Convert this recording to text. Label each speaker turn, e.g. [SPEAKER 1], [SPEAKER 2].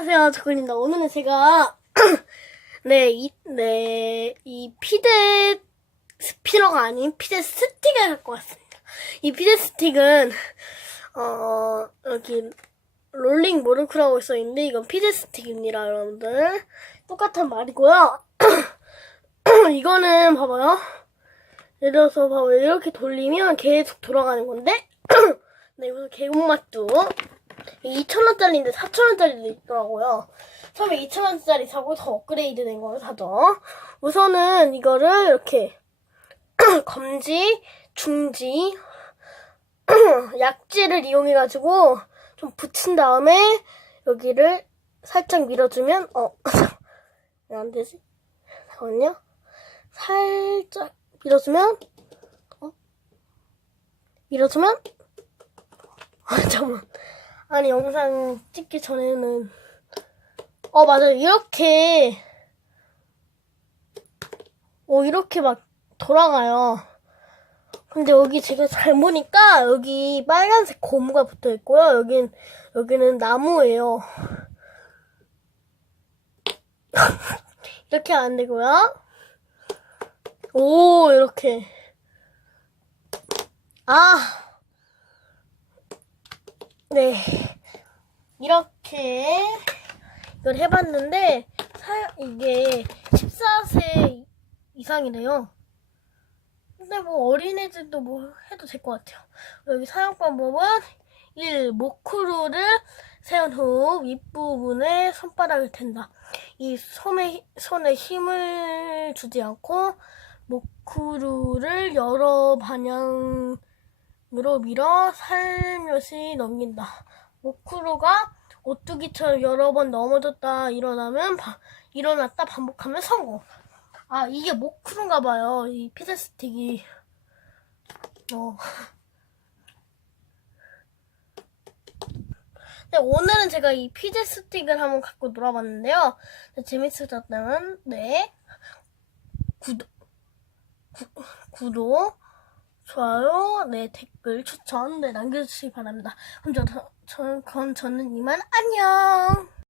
[SPEAKER 1] 안녕하세요, 조건입니다. 오늘은 제가, 네, 이, 네, 이 피데 스피너가 아닌 피데 스틱을 갖고 왔습니다. 이 피데 스틱은, 어, 여기, 롤링 모르크라고 써있는데, 이건 피데 스틱입니다, 여러분들. 똑같은 말이고요. 이거는, 봐봐요. 예를 들어서, 봐봐요. 이렇게 돌리면 계속 돌아가는 건데, 네, 이거 개국맛도 2,000원짜리인데 4,000원짜리도 있더라고요. 처음에 2,000원짜리 사고 더 업그레이드 된 거를 사죠. 우선은 이거를 이렇게 검지, 중지, 약지를 이용해가지고 좀 붙인 다음에 여기를 살짝 밀어주면, 어, 왜 안 되지? 잠깐만요. 살짝 밀어주면, 어? 밀어주면, 아, 잠깐만. 아니, 영상 찍기 전에는. 어, 맞아요. 이렇게. 어, 이렇게 막 돌아가요. 근데 여기 제가 잘 보니까 여기 빨간색 고무가 붙어 있고요. 여긴, 여기는 나무예요. 이렇게 안 되고요. 오, 이렇게. 아. 네. 이렇게 이걸 해봤는데 사, 이게 14세 이상이래요. 근데 뭐 어린애들도 뭐 해도 될 것 같아요. 여기 사용 방법은 1. 모크루를 세운 후 윗부분에 손바닥을 댄다. 이 손에, 손에 힘을 주지 않고 모크루를 여러 방향 으로 밀어 살며시 넘긴다. 모크루가 오뚜기처럼 여러 번 넘어졌다 일어나면 바- 일어났다 반복하면 성공. 아 이게 모크루인가 봐요. 이 피자 스틱이. 어. 네, 오늘은 제가 이 피자 스틱을 한번 갖고 놀아봤는데요. 네, 재밌으셨다면 네 구독 구, 구독 좋아요, 네, 댓글, 추천, 네, 남겨주시기 바랍니다. 그럼 저, 저, 그럼 저는 이만 안녕!